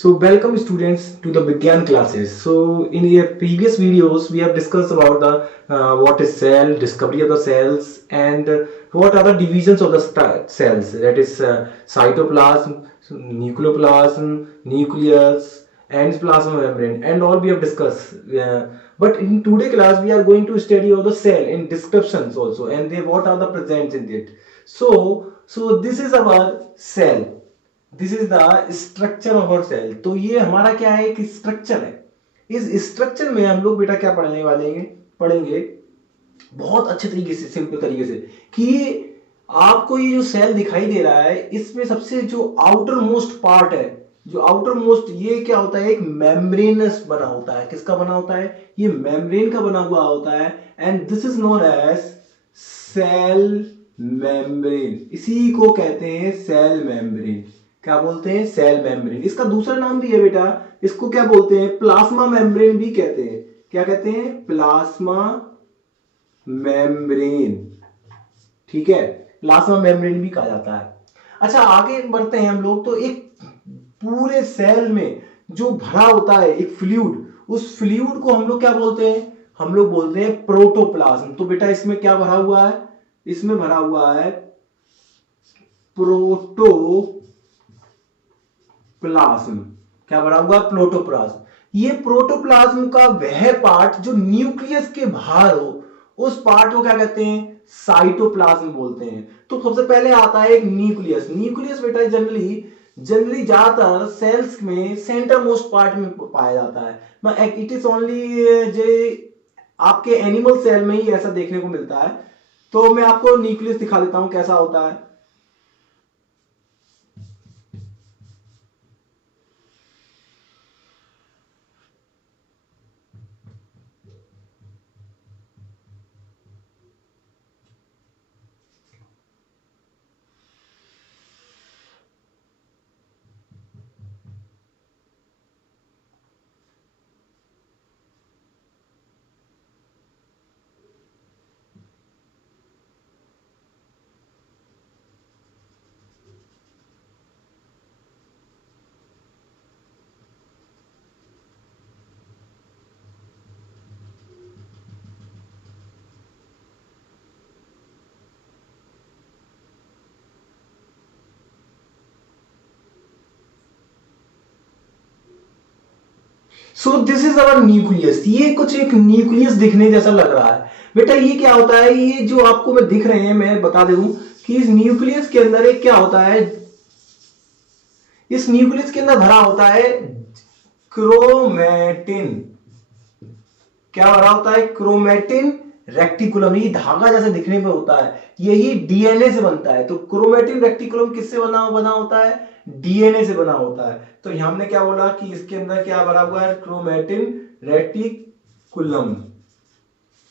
So welcome students to the Vigyan classes. So in the previous videos we have discussed about the what is cell, discovery of the cells, and what are the divisions of the cells. That is cytoplasm, nucleoplasm, nucleus, and plasma membrane, and all we have discussed. But in today class we are going to study of the cell in descriptions also, and they what are the presents in it. So this is our cell. This is the structure of our cell. तो ये हमारा क्या है, एक structure है। इस structure में हम लोग बेटा क्या पढ़ने वाले हैं, पढ़ेंगे बहुत अच्छे तरीके से, सिंपल तरीके से, कि आपको ये जो सेल दिखाई दे रहा है इसमें सबसे जो आउटर मोस्ट पार्ट है, जो आउटर मोस्ट, ये क्या होता है, एक मेम्ब्रेनस बना होता है। किसका बना होता है, ये मेम्ब्रेन का बना हुआ होता है। And this is known as cell membrane. इसी को कहते हैं सेल मेम्ब्रेन। क्या बोलते हैं, सेल मेम्ब्रेन। इसका दूसरा नाम भी है बेटा, इसको क्या बोलते हैं, प्लाज्मा मेम्ब्रेन भी कहते हैं। क्या कहते हैं, प्लाज्मा मेम्ब्रेन। ठीक है, प्लाज्मा मेम्ब्रेन भी कहा जाता है। अच्छा, आगे बढ़ते हैं हम लोग। तो एक पूरे सेल में जो भरा होता है एक फ्लूइड, उस फ्लूइड को हम लोग क्या बोलते हैं, हम लोग बोलते हैं प्रोटोप्लाज्म। तो बेटा इसमें क्या भरा हुआ है, इसमें भरा हुआ है प्रोटोप्लाज्म। क्या भरा हुआ, प्रोटोप्लाज्म। ये प्रोटोप्लाज्म का वह पार्ट जो न्यूक्लियस के बाहर हो, उस पार्ट को क्या कहते हैं, साइटोप्लाज्म बोलते हैं। तो सबसे पहले आता है एक न्यूक्लियस। न्यूक्लियस बेटा जनरली ज्यादातर सेल्स में सेंटर मोस्ट पार्ट में पाया जाता है। इट इज ओनली जे आपके एनिमल सेल में ही ऐसा देखने को मिलता है। तो मैं आपको न्यूक्लियस दिखा देता हूं कैसा होता है। So this is our nucleus. ये कुछ एक न्यूक्लियस दिखने जैसा लग रहा है बेटा। ये क्या होता है, ये जो आपको मैं दिख रहे हैं, मैं बता दूं कि इस न्यूक्लियस के अंदर एक क्या होता है, इस न्यूक्लियस के अंदर भरा होता है क्रोमेटिन। क्या भरा होता है, क्रोमेटिन रेक्टिकुलम। ये धागा जैसे दिखने में होता है, यही डीएनए से बनता है। तो क्रोमेटिन रेक्टिकुलम किससे बना होता है, डीएनए से बना होता है। तो हमने क्या बोला कि इसके अंदर क्या भरा हुआ है, क्रोमेटिन रेक्टिकुलम।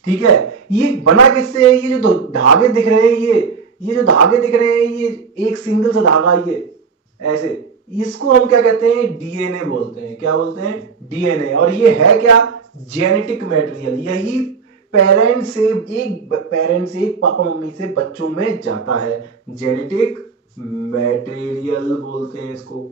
ठीक है, ये बना किससे है, ये जो धागे दिख रहे हैं, ये जो धागे दिख रहे हैं, ये एक सिंगल सा धागा, ये ऐसे, इसको हम क्या कहते हैं, डीएनए बोलते हैं। क्या बोलते हैं, डीएनए। और ये है क्या, जेनेटिक मटेरियल। यही पेरेंट से एक पापा मम्मी से बच्चों में जाता है, जेनेटिक मटेरियल बोलते हैं इसको।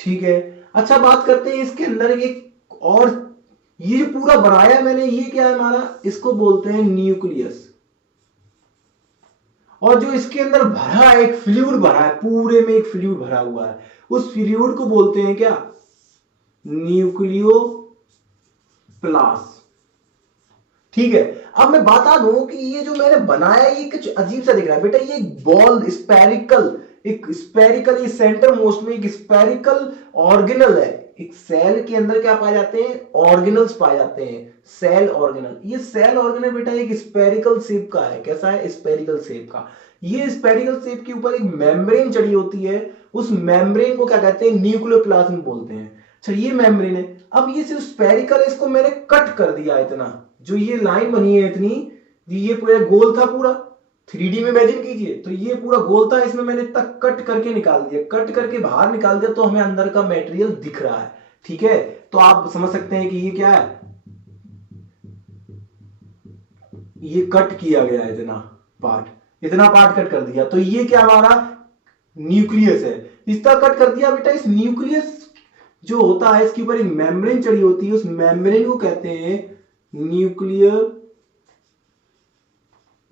ठीक है, अच्छा बात करते हैं इसके अंदर एक और, ये पूरा बनाया मैंने, ये क्या है हमारा, इसको बोलते हैं न्यूक्लियस। और जो इसके अंदर भरा है, एक फ्लूइड भरा है, पूरे में एक फ्लूइड भरा हुआ है, उस फ्लूइड को बोलते हैं क्या, न्यूक्लियोप्लास्ट। ठीक है, अब मैं बता दूं कि ये जो मैंने बनाया ये कुछ अजीब सा दिख रहा है बेटा। ये बॉल स्पेरिकल, ये सेंटर मोस्ट में एक स्पेरिकल ऑर्गेनल है। एक सेल के अंदर क्या पाए जाते हैं, ऑर्गेनल्स पाए जाते हैं, सेल ऑर्गेनल। ये सेल ऑर्गेनल बेटा एक स्पेरिकल शेप का है। कैसा है, स्पेरिकल शेप का। ये स्पेरिकल शेप के ऊपर एक मेम्ब्रेन चढ़ी होती है, उस मेम्ब्रेन को क्या कहते हैं, न्यूक्लियोप्लाज्म बोलते हैं। अच्छा, ये मेम्ब्रेन है। अब ये सिर्फ स्पेरिकल, इसको मैंने कट कर दिया इतना, जो ये लाइन बनी है इतनी, ये पूरा गोल था पूरा, 3D में इमेजिन कीजिए। तो ये पूरा गोल था, इसमें मैंने तक कट करके निकाल दिया, कट करके बाहर निकाल दिया, तो हमें अंदर का मटेरियल दिख रहा है। ठीक है, तो आप समझ सकते हैं कि ये क्या है, ये कट किया गया है इतना पार्ट कट कर दिया। तो ये क्या हमारा न्यूक्लियस है, इस तरह कट कर दिया बेटा। इस न्यूक्लियस जो होता है इसके ऊपर एक मेम्ब्रेन चढ़ी होती है, उस मेम्ब्रेन को कहते हैं न्यूक्लियर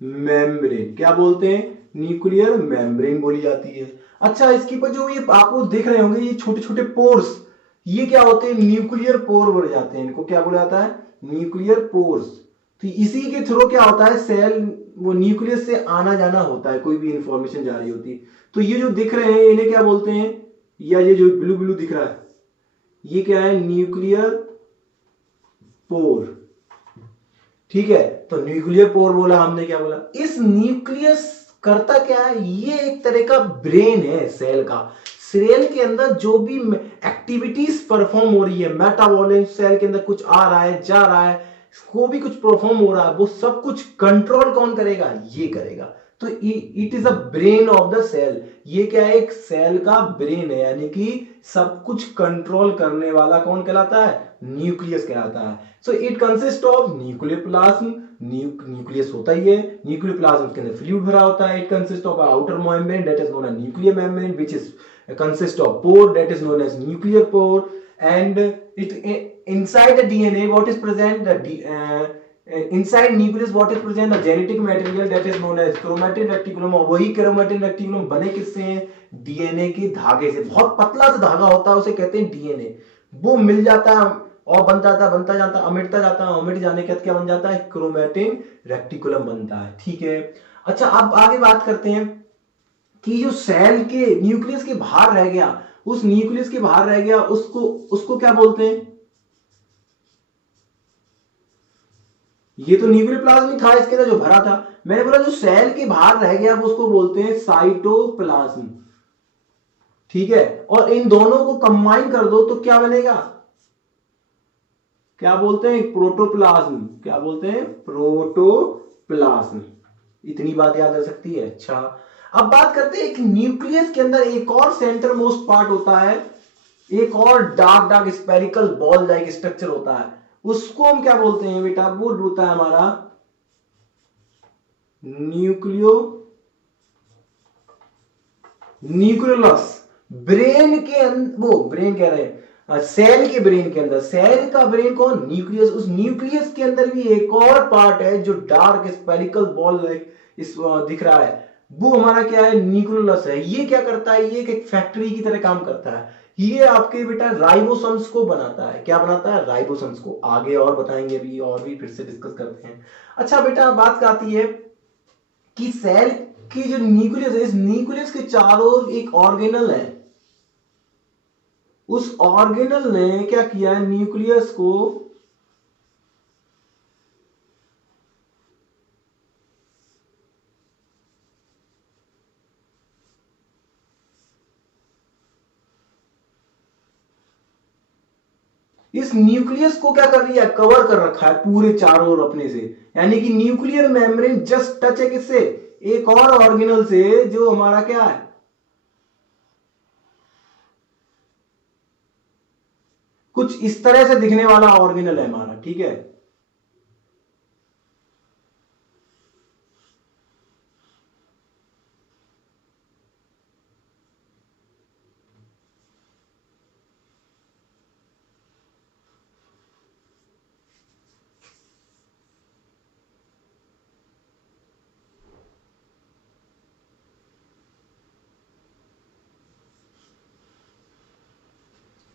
मेम्ब्रेन। क्या बोलते हैं? न्यूक्लियर मेम्ब्रेन बोली जाती है। अच्छा, इसके ऊपर जो ये आपको दिख रहे होंगे ये छोटे छोटे पोर्स, ये क्या होते हैं? न्यूक्लियर पोर बोले जाते हैं। इनको क्या बोला जाता है? Nuclear pores. तो इसी के थ्रू क्या होता है, सेल वो न्यूक्लियस से आना जाना होता है, कोई भी इंफॉर्मेशन जा रही होती है। तो ये जो दिख रहे हैं इन्हें क्या बोलते हैं, या ये जो ब्लू ब्लू दिख रहा है ये क्या है? Nuclear pore. ठीक है, तो न्यूक्लियर पोर बोला हमने, क्या बोला? इस न्यूक्लियस करता क्या है? ये एक तरह का ब्रेन है सेल का। सेल के अंदर जो भी एक्टिविटीज परफॉर्म हो रही है, मेटाबॉलिज्म, सेल के अंदर कुछ आ रहा है जा रहा है, को भी कुछ परफॉर्म हो रहा है, वो सब कुछ कंट्रोल कौन करेगा? ये करेगा। तो it is a brain of the cell. ये क्या है? एक सेल का ब्रेन है, यानी कि सब कुछ कंट्रोल करने वाला कौन कहलाता है? न्यूक्लियस कहलाता है। So it consist of nuclear plasm. Nucleus होता ही है, न्यूक्लियर प्लाज्म के अंदर फ्लूइड भरा होता है। It consist of outer membrane that is known as nuclear membrane which is consist of pore that is known as nuclear pore, and it inside the DNA what is present, inside nucleus what is present, the genetic material that is known as chromatin reticulum। और वही chromatin reticulum बने किससे हैं? DNA के धागे से। बहुत पतला सा धागा होता है, उसे कहते हैं डीएनए। वो मिल जाता है और बन जाता है, बनता जाता है, अमिटता जाता है, अमिट जाने के बाद क्या बन जाता है? क्रोमेटिन रेक्टिकुलम बनता है। ठीक है, अच्छा अब आगे बात करते हैं कि जो सेल के न्यूक्लियस के बाहर रह गया, उस न्यूक्लियस के बाहर रह गया उसको उसको क्या बोलते हैं? ये तो न्यूक्लियर प्लाज्म था इसके अंदर जो भरा था, मैंने बोला जो सेल के बाहर रह गया उसको बोलते हैं साइटोप्लाज्म। ठीक है, और इन दोनों को कंबाइन कर दो तो क्या बनेगा? क्या बोलते हैं? प्रोटोप्लाज्म। क्या बोलते हैं? प्रोटोप्लाज्म। इतनी बात याद रह सकती है। अच्छा, अब बात करते हैं कि न्यूक्लियस के अंदर एक और सेंटर मोस्ट पार्ट होता है, एक और dark dark spherical ball like structure होता है, उसको हम क्या बोलते हैं बेटा? वो होता है हमारा न्यूक्लियोलस। ब्रेन के अंदर, वो ब्रेन कह रहे हैं, सेल के ब्रेन के अंदर, सेल का ब्रेन कौन? न्यूक्लियस। उस न्यूक्लियस के अंदर भी एक और पार्ट है जो डार्क स्पेरिकल बॉल इस दिख रहा है, वो हमारा क्या है? न्यूक्लियोलस है। ये क्या करता है? ये एक फैक्ट्री की तरह काम करता है। ये आपके बेटा राइबोसोम्स को बनाता है। क्या बनाता है? राइबोसोम्स को। आगे और बताएंगे भी, और भी फिर से डिस्कस करते हैं। अच्छा बेटा, बात आती है कि सेल की जो न्यूक्लियस है, इस न्यूक्लियस के चारों ओर एक ऑर्गेनल है। उस ऑर्गेनल ने क्या किया है? न्यूक्लियस को इस न्यूक्लियस को क्या कर दिया? कवर कर रखा है पूरे चारों ओर अपने से। यानी कि न्यूक्लियर मेम्ब्रेन जस्ट टच है किससे? एक और ऑर्गेनल से, जो हमारा क्या है? कुछ इस तरह से दिखने वाला ऑर्गेनल है हमारा। ठीक है,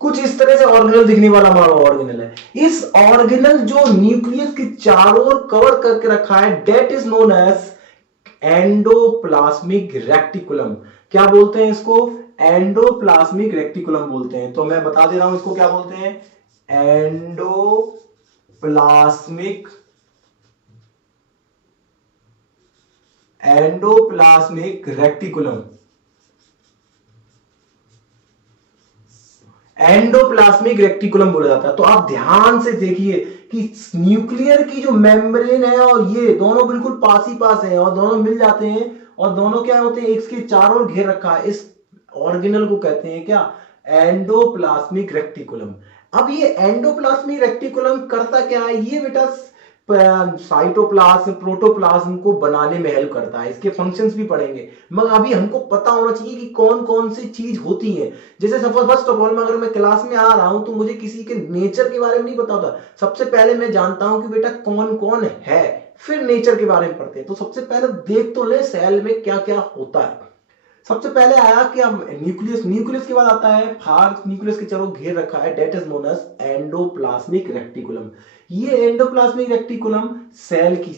कुछ इस तरह से ऑर्गेनल दिखने वाला हमारा ऑर्गेनल है। इस ऑर्गेनल जो न्यूक्लियस के चारों ओर कवर करके रखा है, that is known as endoplasmic reticulum. क्या बोलते हैं इसको? एंडोप्लाज्मिक रेक्टिकुलम बोलते हैं। तो मैं बता दे रहा हूं इसको क्या बोलते हैं? Endoplasmic reticulum. एंडोप्लाज्मिक रेक्टिकुलम बोला जाता है। तो आप ध्यान से देखिए कि न्यूक्लियर की जो मेम्ब्रेन है और ये दोनों बिल्कुल पास ही पास हैं, और दोनों मिल जाते हैं, और दोनों क्या होते हैं? इसके चारों ओर घेर रखा है। इस ऑर्गेनल को कहते हैं क्या? Endoplasmic reticulum. अब ये एंडोप्लाज्मिक रेक्टिकुलम करता क्या है? ये बेटा साइटोप्लाज्म, प्रोटोप्लाज्म को बनाने में हेल्प करता है। इसके फंक्शंस भी पढ़ेंगे, मगर अभी हमको पता होना चाहिए कि कौन कौन सी चीज होती है। जैसे फर्स्ट ऑफ ऑल, अगर मैं क्लास में आ रहा हूं तो मुझे किसी के नेचर के बारे में नहीं पता होता। सबसे पहले मैं जानता हूं कि बेटा कौन कौन है, फिर नेचर के बारे में पढ़ते हैं। तो सबसे पहले देख तो ले सेल में क्या क्या होता है। सबसे पहले आया कि अब न्यूक्लियस, न्यूक्लियस के बाद आता है फार न्यूक्लियस के चारों घेर रखा है, that is known as endoplasmic reticulum. ये एंडोप्लाज्मिक रेक्टिकुलम सेल की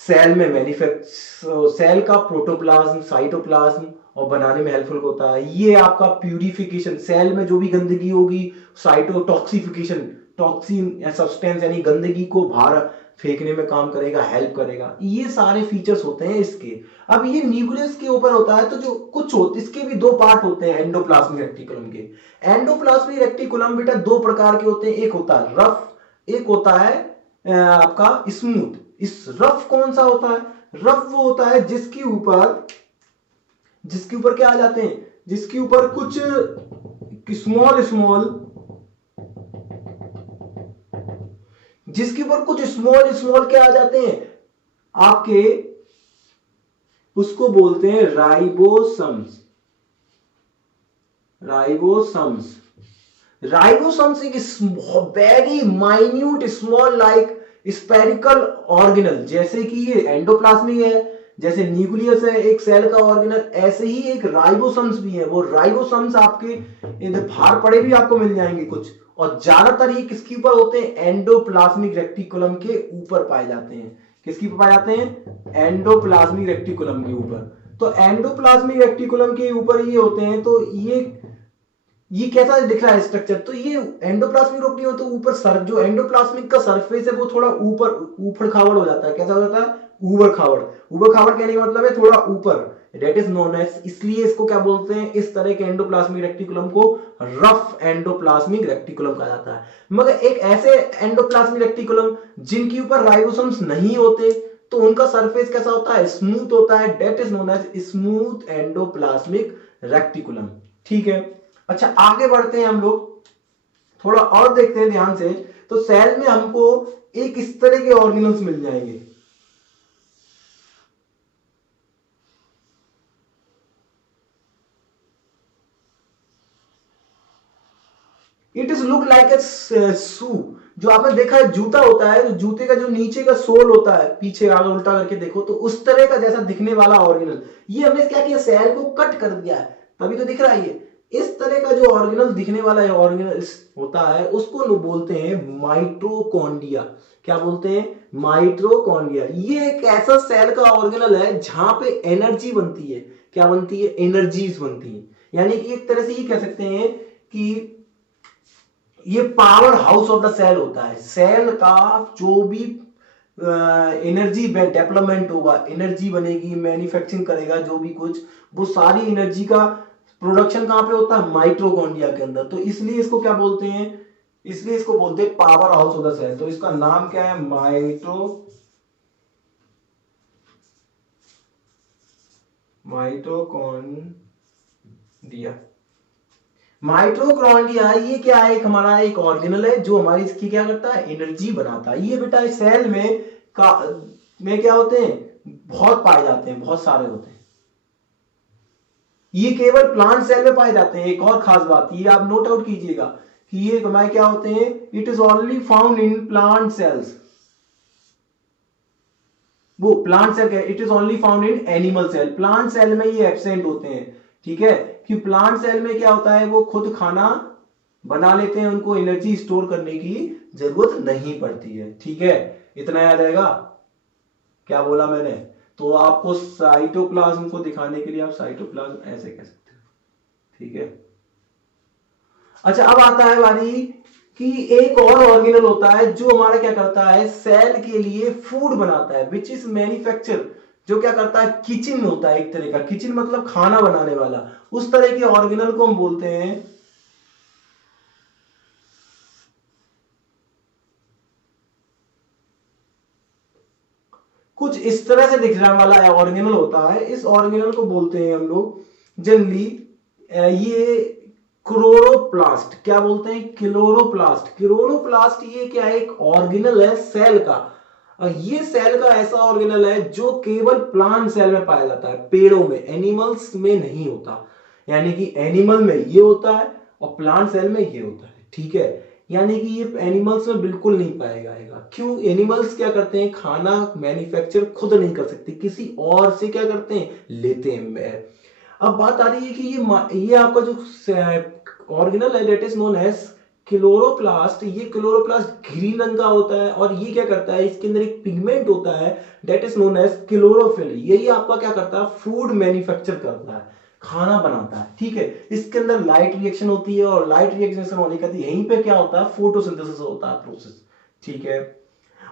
सेल में मैन्युफैक्चर, सेल का प्रोटोप्लाज्म, साइटोप्लाज्म और बनाने में हेल्पफुल होता है। ये आपका प्यूरिफिकेशन, सेल में जो भी गंदगी होगी, साइटोटॉक्सिफिकेशन, टॉक्सिन या सब्सटेंस यानी गंदगी को बाहर फेंकने में काम करेगा, हेल्प करेगा। ये सारे फीचर्स होते हैं इसके। अब ये न्यूक्लियस के ऊपर होता है, तो जो कुछ होते, इसके भी दो पार्ट होते हैं एंडोप्लाज्मिक रेक्टिकुलम के। एंडोप्लाज्मिक रेक्टिकुलम बेटा दो प्रकार के होते हैं, एक होता है रफ, एक होता है आपका स्मूथ। इस रफ कौन सा होता है? रफ वो होता है जिसके ऊपर क्या आ जाते हैं, जिसके ऊपर कुछ स्मॉल स्मॉल, जिसके ऊपर कुछ स्मॉल स्मॉल क्या आ जाते हैं आपके, उसको बोलते हैं राइबोसम्स। राइबोसम्स, राइबोसम्स एक very minute small like spherical organelle. जैसे कि ये एंडोप्लाज्मिक है, जैसे न्यूक्लियस है एक सेल का ऑर्गेनल, ऐसे ही एक राइबोसम्स भी है। वो राइबोसम्स आपके इधर बाहर पड़े भी आपको मिल जाएंगे कुछ, और ज्यादातर ये किसके ऊपर होते हैं? एंडोप्लाज्मिक रेक्टिकुलम के ऊपर पाए जाते हैं। किसके ऊपर पाए जाते हैं? एंडोप्लाज्मिक रेक्टिकुलम के ऊपर। तो एंडोप्लाज्मिक रेक्टिकुलम के ऊपर ये होते हैं। तो ये कैसा दिख रहा है स्ट्रक्चर? तो ये एंडोप्लाज्मिक रोग नहीं हो तो ऊपर सर, जो एंडोप्लाज्मिक का सरफेस है वो थोड़ा ऊपर ऊपर खावड़ हो जाता है। कैसा हो जाता है? ऊपर खावड़। ऊपर खावड़ कहने का मतलब है थोड़ा ऊपर, डेट इज नोन एज, इसलिए इसको क्या बोलते हैं, इस तरह के एंडोप्लाज्मिक रेक्टिकुलम को रफ एंडोप्लाज्मिक रेक्टिकुलम कहा जाता है। मगर एक ऐसे एंडोप्लाज्मिक रेक्टिकुलम जिनके ऊपर राइबोसोम्स नहीं होते, तो उनका सरफेस कैसा होता है? स्मूथ होता है, that is known as smooth endoplasmic reticulum. ठीक है, अच्छा आगे बढ़ते हैं हम लोग, थोड़ा और देखते हैं ध्यान से। तो सेल में हमको एक इस तरह के ऑर्गेनल्स मिल जाएंगे। It is look like a shoe. जो आपने देखा है जूता होता है, तो जूते का जो नीचे का सोल होता है, पीछे आगे उल्टा करके देखो तो उस तरह का जैसा दिखने वाला ऑर्गेनल, ये हमने क्या किया, सेल को कट कर दिया है, तभी तो दिख रहा है। ये इस तरह का जो ऑर्गेनल दिखने वाला है ऑर्गेनल होता है, उसको लोग बोलते हैं माइटोकॉन्ड्रिया। क्या बोलते हैं? माइटोकॉन्ड्रिया। ये एक ऐसा सेल का ऑर्गेनल है जहां पे एनर्जी बनती है। क्या बनती है? एनर्जीज बनती है। यानी कि एक तरह से ये कह सकते हैं कि ये power house of the cell होता है। सेल का जो भी एनर्जी डेवलपमेंट होगा, एनर्जी बनेगी, मैन्युफैक्चरिंग करेगा, जो भी कुछ, वो सारी एनर्जी का प्रोडक्शन कहां पे होता है? माइटोकॉन्ड्रिया के अंदर। तो इसलिए इसको क्या बोलते हैं? इसलिए इसको बोलते हैं power house of the cell. तो इसका नाम क्या है? माइटोकॉन्ड्रिया। माइटोकॉन्ड्रिया ये क्या है? एक हमारा एक ऑर्गेनल है जो हमारी इसकी क्या करता है? एनर्जी बनाता है। ये बेटा इस सेल में क्या होते हैं? बहुत पाए जाते हैं, बहुत सारे होते हैं। ये केवल प्लांट सेल में पाए जाते हैं। एक और खास बात ये आप नोट आउट कीजिएगा कि ये हमारे क्या होते हैं? It is only found in plant cells. वो plant cell, it is only found in animal cell. Plant cell में ये एब्सेंट होते हैं। ठीक है, कि प्लांट सेल में क्या होता है, वो खुद खाना बना लेते हैं, उनको एनर्जी स्टोर करने की जरूरत नहीं पड़ती है। ठीक है, इतना याद आएगा। क्या बोला मैंने? तो आपको साइटोप्लाज्म को दिखाने के लिए आप साइटोप्लाज्म ऐसे कह सकते हो। ठीक है, अच्छा अब आता है बारी कि एक और ऑर्गेनल होता है जो हमारा क्या करता है? सेल के लिए फूड बनाता है, विच इज मैन्युफैक्चर। जो क्या करता है? किचन होता है एक तरह का। किचन मतलब खाना बनाने वाला। उस तरह के ऑर्गेनल को हम बोलते हैं कुछ इस तरह से दिखने वाला ऑर्गेनल होता है। इस ऑर्गेनल को बोलते हैं हम लोग जनरली, ये क्लोरोप्लास्ट। क्या बोलते हैं? क्लोरोप्लास्ट। क्लोरोप्लास्ट ये क्या है? एक ऑर्गेनल है सेल का। ये सेल का ऐसा ऑर्गेनल है जो केवल प्लांट सेल में पाया जाता है, पेड़ों में, एनिमल्स में नहीं होता। यानी कि एनिमल में ये होता है और प्लांट सेल में ये होता है, ठीक है। यानी कि ये एनिमल्स में बिल्कुल नहीं पाया जाएगा। क्यों? एनिमल्स क्या करते हैं? खाना मैन्युफैक्चर खुद नहीं कर सकते, किसी और से क्या करते हैं? लेते हैं। अब बात आ रही है कि ये आपका जो ऑर्गेनल है that is known as chloroplast. ये क्लोरोप्लास्ट ग्रीन रंग का होता है और ये क्या करता है? इसके अंदर एक पिगमेंट होता है that is known as chlorophyll. यही आपका क्या करता है? फूड मैन्युफैक्चर करता है, खाना बनाता है, ठीक है। इसके अंदर लाइट रिएक्शन होती है और लाइट रिएक्शन होने के बाद यहीं पे क्या होता है? फोटोसिंथेसिस होता है, प्रोसेस, ठीक है।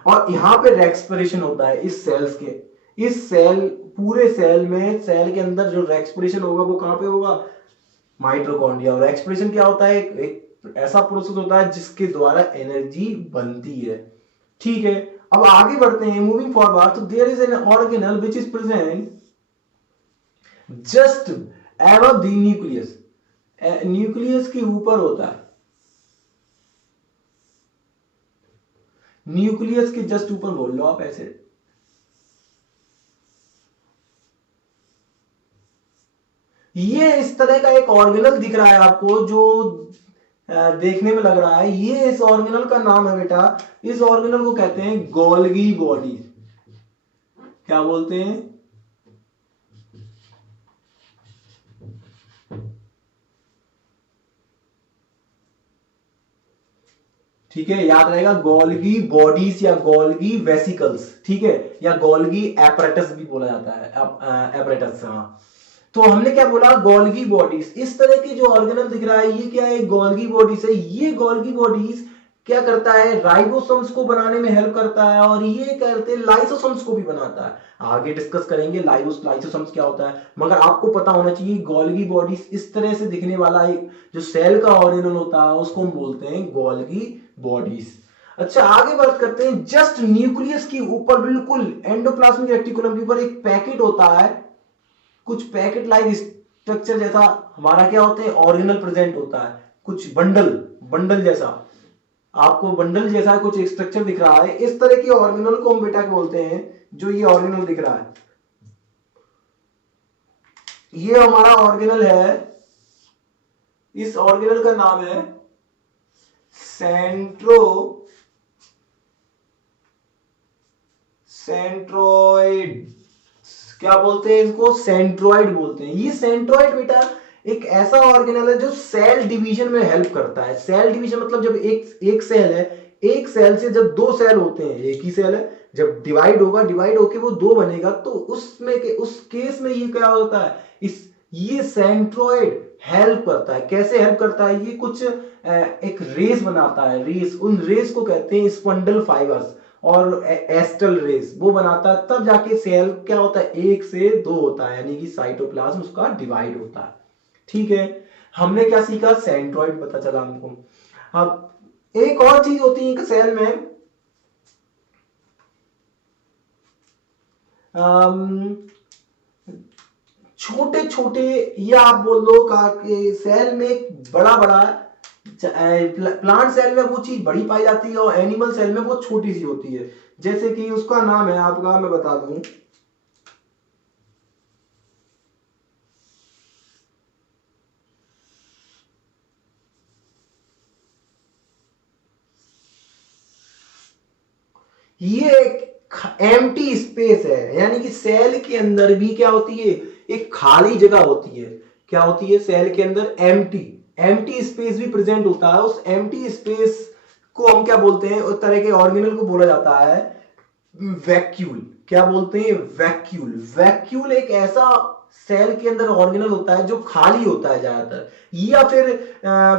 और यहां पे रेस्पिरेशन होता है इस सेल्स के, इस सेल, पूरे सेल में, सेल के अंदर जो रेस्पिरेशन होगा वो कहां पे होगा? माइटोकॉन्ड्रिया। और रेस्पिरेशन क्या होता है? एक ऐसा प्रोसेस होता है जिसके द्वारा एनर्जी बनती है, ठीक है। अब आगे बढ़ते हैं, मूविंग फॉरवर्ड। तो there is an organelle which is present just above the nucleus. Nucleus के ऊपर होता है, न्यूक्लियस के जस्ट ऊपर बोल लो आप ऐसे। ये इस तरह का एक ऑर्गेनल दिख रहा है आपको जो देखने में लग रहा है। ये इस ऑर्गेनल का नाम है बेटा, इस ऑर्गेनल को कहते हैं गोल्गी बॉडी। क्या बोलते हैं? ठीक है, याद रहेगा, गोल्गी बॉडीज या गोल्गी वेसिकल्स, ठीक है, या गोल्गी एपरेटस भी बोला जाता है, एपरेटस, हाँ। तो हमने क्या बोला? Golgi bodies. इस तरह की जो ऑर्गेनल दिख रहा है ये क्या है? गोल्गी बॉडीज है। ये गोल्गी बॉडीज क्या करता है? राइबोसोम्स को बनाने में हेल्प करता है और ये करते लाइसोसोम्स को भी बनाता है। आगे डिस्कस करेंगे लाइसोसोम्स क्या होता है, मगर आपको पता होना चाहिए गोल्गी बॉडीज इस तरह से दिखने वाला एक जो सेल का ऑर्गेनल होता है उसको हम बोलते हैं गोल्गी बॉडीज। अच्छा, आगे बात करते हैं। जस्ट न्यूक्लियस के ऊपर, बिल्कुल एंडोप्लाज्मिक रेटिकुलम के ऊपर एक पैकेट होता है, कुछ पैकेट लाइक स्ट्रक्चर जैसा हमारा क्या होते हैं? ऑर्गेनल प्रेजेंट होता है, कुछ बंडल, बंडल जैसा, आपको बंडल जैसा कुछ स्ट्रक्चर दिख रहा है। इस तरह की ऑर्गेनल को हम बेटा बोलते हैं, जो ये ऑर्गेनल दिख रहा है ये हमारा ऑर्गेनल है। इस ऑर्गेनल का नाम है सेंट्रोइड। क्या बोलते हैं इसको? सेंट्रोइड बोलते हैं। ये सेंट्रोइड बेटा एक ऐसा ऑर्गेनल है जो सेल डिवीजन में हेल्प करता है। सेल डिवीजन मतलब जब एक सेल है, एक सेल से जब दो सेल होते हैं, एक ही सेल है, जब डिवाइड होगा, डिवाइड होके वो दो बनेगा, तो उसमें के उस केस में ये क्या होता है? ये सेंट्रोइड हेल्प करता है। कैसे हेल्प करता है? ये कुछ एक रेस बनाता है, रेस, उन रेस को कहते हैं स्पंडल फाइबर्स और एस्टल रेस, वो बनाता है, तब जाके सेल क्या होता है? एक से दो होता है, यानी कि साइटोप्लाज्म उसका डिवाइड होता है, ठीक है। हमने क्या सीखा? सेंट्रोइड पता चला हमको। अब एक और चीज होती है एक सेल में, छोटे छोटे, या आप बोल लो का सेल में बड़ा बड़ा, प्लांट सेल में वो चीज बड़ी पाई जाती है और एनिमल सेल में वो छोटी सी होती है। जैसे कि उसका नाम है आपका, मैं बता दूं, ये एक एम्प्टी स्पेस है। यानी कि सेल के अंदर भी क्या होती है? एक खाली जगह होती है। क्या होती है? सेल के अंदर एम्प्टी एम्प्टी स्पेस भी प्रेजेंट होता है। उस एम्प्टी स्पेस को हम क्या बोलते हैं? उस तरह के ऑर्गेनल को बोला जाता है वैक्यूल। क्या बोलते हैं? वैक्यूल। वैक्यूल एक ऐसा सेल के अंदर ऑर्गेनल होता है जो खाली होता है ज्यादातर, या फिर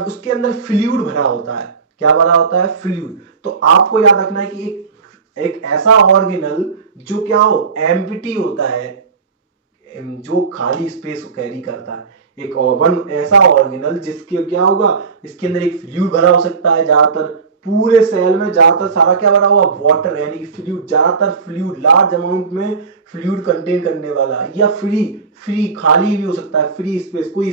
उसके अंदर फ्लूइड भरा होता है। क्या भरा होता है? फ्लूइड। तो आपको याद रखना है कि एक ऐसा ऑर्गेनल जो क्या हो? एम्प्टी होता है, जो खाली स्पेस को कैरी करता है। एक वन ऐसा ऑर्गेनल जिसके क्या होगा? इसके अंदर एक फ्लूइड भरा हो सकता है ज्यादातर, पूरे सेल में ज्यादातर सारा क्या भरा हुआ, वाटर यानी कि फ्लूइड, ज्यादातर फ्लूइड, लार्ज अमाउंट में फ्लूइड कंटेन करने वाला, या फ्री फ्री खाली भी हो सकता है, फ्री स्पेस, कोई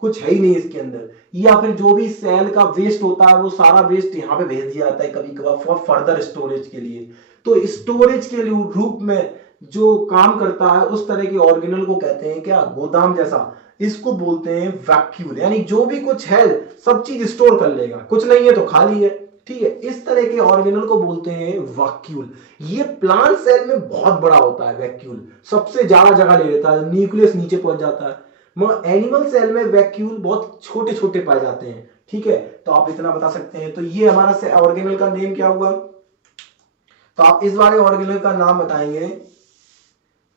कुछ है ही नहीं इसके अंदर, या फिर जो भी सेल का वेस्ट होता है वो सारा वेस्ट यहाँ पे भेज दिया जाता है कभी कभार फॉर फर्दर स्टोरेज के लिए। तो स्टोरेज के रूप में जो काम करता है उस तरह के ऑर्गेनल को कहते हैं क्या, गोदाम जैसा, इसको बोलते हैं वैक्यूल। यानी जो भी कुछ है सब चीज स्टोर कर लेगा, कुछ नहीं है तो खाली है, ठीक है। इस तरह के ऑर्गेनल को बोलते हैं वैक्यूल। ये प्लांट सेल में बहुत बड़ा होता है वैक्यूल, सबसे ज्यादा जगह ले लेता है, न्यूक्लियस नीचे पहुंच जाता है। मगर एनिमल सेल में वैक्यूल बहुत छोटे छोटे पाए जाते हैं, ठीक है। तो आप इतना बता सकते हैं। तो ये हमारा ऑर्गेनल का नेम क्या हुआ, तो आप इस वाले ऑर्गेनल का नाम बताएंगे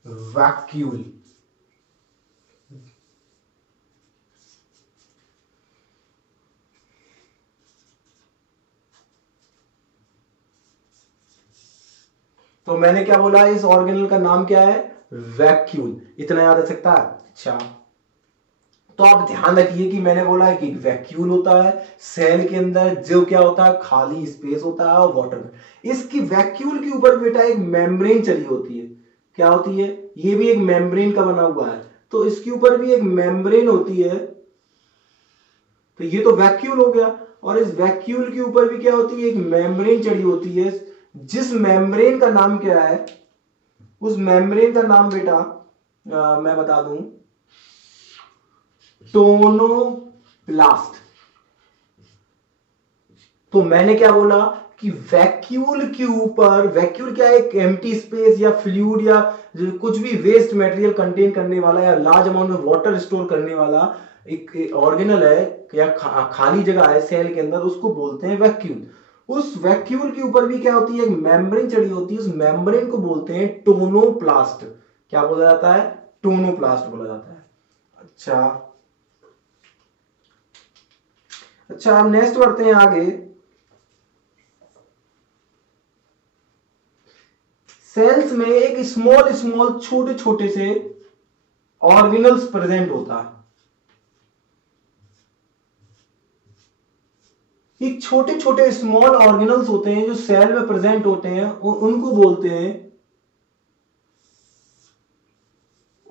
वैक्यूल। तो मैंने क्या बोला, इस ऑर्गेनल का नाम क्या है, वैक्यूल। इतना याद रख सकता है। अच्छा, तो आप ध्यान रखिए कि मैंने बोला है कि वैक्यूल होता है सेल के अंदर, जो क्या होता है, खाली स्पेस होता है और वाटर। इसकी वैक्यूल के ऊपर बेटा एक मेम्ब्रेन चली होती है, क्या होती है, ये भी एक मेम्ब्रेन का बना हुआ है, तो इसके ऊपर भी एक मेम्ब्रेन होती है। तो ये तो वैक्यूल हो गया, और इस वैक्यूल के ऊपर भी क्या होती है, एक मेम्ब्रेन चढ़ी होती है, जिस मेम्ब्रेन का नाम क्या है, उस मेम्ब्रेन का नाम बेटा मैं बता दूं, टोनोप्लास्ट। तो मैंने क्या बोला कि वैक्यूल के ऊपर, वैक्यूल क्या है, एक एम्प्टी स्पेस या फ्लूइड या कुछ भी वेस्ट मटेरियल कंटेन करने वाला या लार्ज अमाउंट में वाटर स्टोर करने वाला एक ऑर्गेनल है या खाली जगह है सेल के अंदर, उसको बोलते हैं वैक्यूल। उस वैक्यूल के ऊपर भी क्या होती है, एक मेम्ब्रेन चढ़ी होती है, उस मेम्ब्रेन को बोलते हैं टोनोप्लास्ट। क्या बोला जाता है, टोनोप्लास्ट बोला जाता है। अच्छा, अब नेक्स्ट बढ़ते हैं आगे। सेल्स में एक स्मॉल स्मॉल छोटे छोटे से ऑर्गेनल्स प्रेजेंट होता है। एक छोटे छोटे स्मॉल ऑर्गेनल्स होते हैं जो सेल में प्रेजेंट होते हैं, उनको बोलते हैं,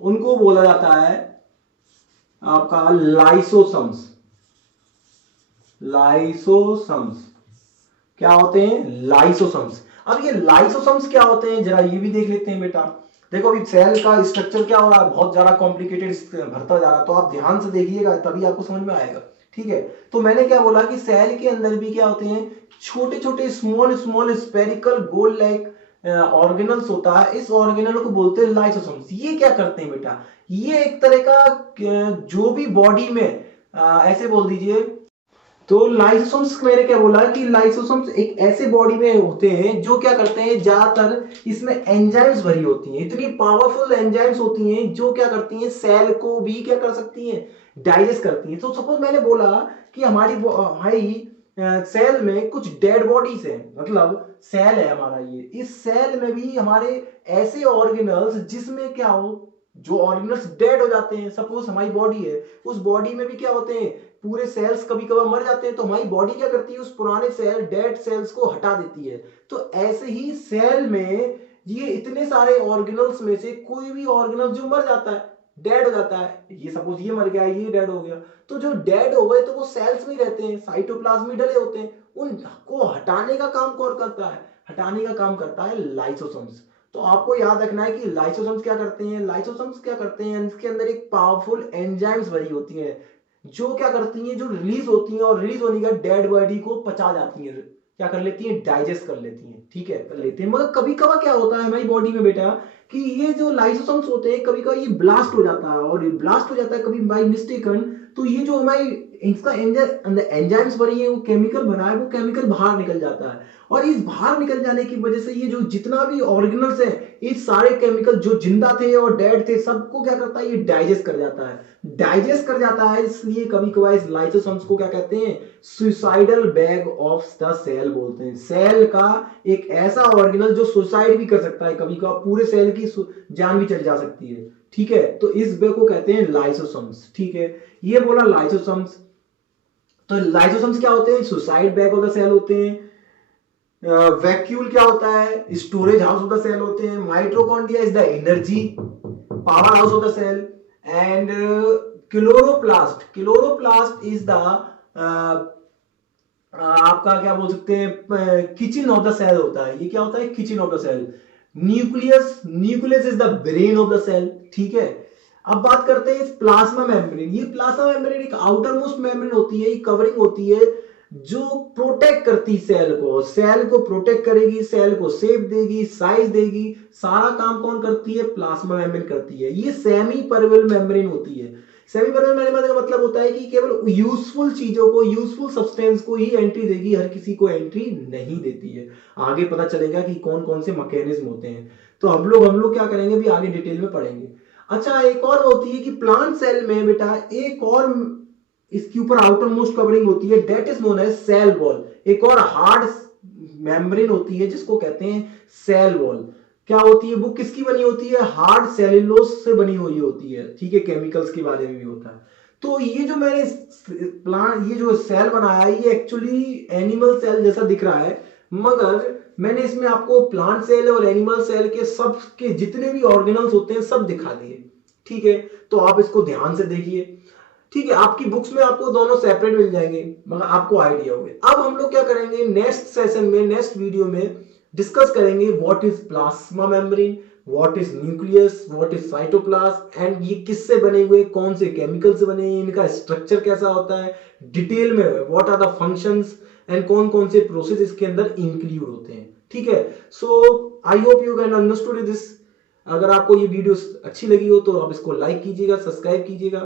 उनको बोला जाता है आपका लाइसोसम्स। लाइसोसम्स क्या होते हैं, लाइसोसम्स। अब ये लाइसोसम्स क्या होते हैं जरा ये भी देख लेते हैं बेटा। देखो अभी सेल का स्ट्रक्चर क्या हो रहा है, बहुत ज्यादा कॉम्प्लिकेटेड भरता जा रहा है, तो आप ध्यान से देखिएगा तभी आपको समझ में आएगा, ठीक है। तो मैंने क्या बोला कि सेल के अंदर भी क्या होते हैं, छोटे छोटे small small spherical goal like organelles होता है। इस ऑर्गेनल को बोलते हैं लाइसोसोम्स। ये क्या करते हैं बेटा, ये एक तरह का जो भी बॉडी में ऐसे बोल दीजिए, तो लाइसोसोम्स मैंने क्या बोला कि लाइसोसोम्स एक ऐसे बॉडी में होते हैं जो क्या करते हैं, ज्यादातर इसमें एंजाइम्स भरी होती हैं, इतनी पावरफुल एंजाइम्स होती हैं जो क्या करती हैं, सेल को भी क्या कर सकती हैं, डाइजेस्ट करती हैं। तो सपोज मैंने बोला कि हमारी सेल में कुछ डेड बॉडीज है, मतलब सेल है हमारा, ये इस सेल में भी हमारे ऐसे ऑर्गेनल्स जिसमें क्या हो, जो ऑर्गेनल्स डेड हो जाते हैं, सपोज हमारी बॉडी है, उस बॉडी में भी क्या होते हैं, पूरे सेल्स कभी कभार मर जाते हैं, तो हमारी बॉडी क्या करती है, उस पुराने सेल डेड सेल्स को हटा देती है। तो ऐसे ही सेल में ये इतने सारे ऑर्गेनल्स में से कोई भी ऑर्गेनल जो मर जाता है, डेड हो जाता है, ये सपोज ये मर गया, ये डेड हो गया, तो जो डेड हो गए तो वो सेल्स में रहते हैं, साइटोप्लाज्म में डले होते हैं, उनको हटाने का काम कौन करता है, हटाने का काम करता है लाइसोसोम्स। तो आपको याद रखना है कि लाइसोसोम्स क्या करते हैं, लाइसोसोम्स क्या करते हैं, इसके अंदर एक पावरफुल एंजाइम्स भरी होती है जो क्या करती हैं, जो रिलीज होती हैं और रिलीज होने का डेड बॉडी को पचा जाती हैं, क्या कर लेती हैं, डाइजेस्ट कर लेती हैं, ठीक है, कर लेती हैं। मगर कभी कभार क्या होता है हमारी बॉडी में बेटा कि ये जो लाइसोसोम्स होते हैं कभी कभार ये ब्लास्ट हो जाता है, और ये ब्लास्ट हो जाता है कभी बाई मिस्टेकन, तो ये जो हमारी इसका एंजाइम्स भरी है, वो केमिकल भरा है, वो केमिकल बाहर निकल जाता है, और इस बाहर निकल जाने की वजह से ये जो जितना भी ऑर्गेनल्स है, इस सारे केमिकल जो जिंदा थे और डेड थे सबको क्या करता है, ये डाइजेस्ट कर जाता है, डाइजेस्ट कर जाता है। इसलिए कभी कभार इस लाइसोसोम्स को क्या कहते हैं, suicidal bag of the cell बोलते हैं। सेल का एक ऐसा ऑर्गेनल जो सुसाइड भी कर सकता है, कभी कभार पूरे सेल की जान भी चली जा सकती है, ठीक है। तो इस बैग को कहते हैं लाइसोसोम्स, ठीक है। ये बोला लाइसोसोम्स। तो लाइसोसोम्स क्या होते हैं, suicide bag of the cell होते हैं। वैक्यूल क्या होता है? Storage house of the cell होते हैं। Mitochondria is the energy power house of the cell. And chloroplast is the आपका क्या बोल सकते हैं, किचन ऑफ द सेल होता है। ये क्या होता है? Kitchen of the cell. Nucleus is the brain of the cell. ठीक है, अब बात करते हैं इस प्लाज्मा मेम्ब्रेन। ये प्लाज्मा मेम्ब्रेन एक आउटर मोस्ट मेम्ब्रेन होती है, कवरिंग होती है जो प्रोटेक्ट करती सेल को प्रोटेक्ट करेगी, सेल को शेप देगी, साइज देगी। सारा काम कौन करती है? प्लाज्मा मेम्ब्रेन करती है। ये सेमी परमेबल मेम्ब्रेन होती है। सेमी परमेबल मेम्ब्रेन का मतलब होता है कि केवल यूजफुल चीजों को, यूजफुल सब्सटेंस को ही एंट्री देगी, हर किसी को एंट्री नहीं देती है। आगे पता चलेगा कि कौन कौन से मैकेनिज्म होते हैं, तो हम लोग क्या करेंगे भी आगे डिटेल में पढ़ेंगे। अच्छा, एक और होती है कि प्लांट सेल में बेटा एक और इसके ऊपर आउटर मोस्ट कवरिंग होती है, that is known as cell wall. एक और हार्ड मेम्ब्रेन होती है जिसको कहते हैं सेल वॉल। क्या होती है वो? किसकी बनी होती है? हार्ड सेल्यूलोस से बनी हुई होती है। ठीक है, केमिकल्स के बारे में भी होता है। तो ये जो मैंने प्लांट, ये जो सेल बनाया है, ये एक्चुअली एनिमल सेल जैसा दिख रहा है, मगर मैंने इसमें आपको प्लांट सेल और एनिमल सेल के सब के जितने भी ऑर्गेनल्स होते हैं सब दिखा दिए। ठीक है, तो आप इसको ध्यान से देखिए। ठीक है, आपकी बुक्स में आपको दोनों सेपरेट मिल जाएंगे, मगर आपको आइडिया होगा। अब हम लोग क्या करेंगे नेक्स्ट सेशन में, नेक्स्ट वीडियो में डिस्कस करेंगे what is plasma membrane, what is nucleus, what is cytoplasm, and ये किससे बने हुए, कौन से केमिकल से बने हैं, इनका स्ट्रक्चर कैसा होता है, डिटेल में what are the functions and कौन कौन से प्रोसेस इसके अंदर इंक्लूड होते हैं। ठीक है, so I hope you can understood this. अगर आपको ये वीडियो अच्छी लगी हो तो आप इसको लाइक कीजिएगा, सब्सक्राइब कीजिएगा।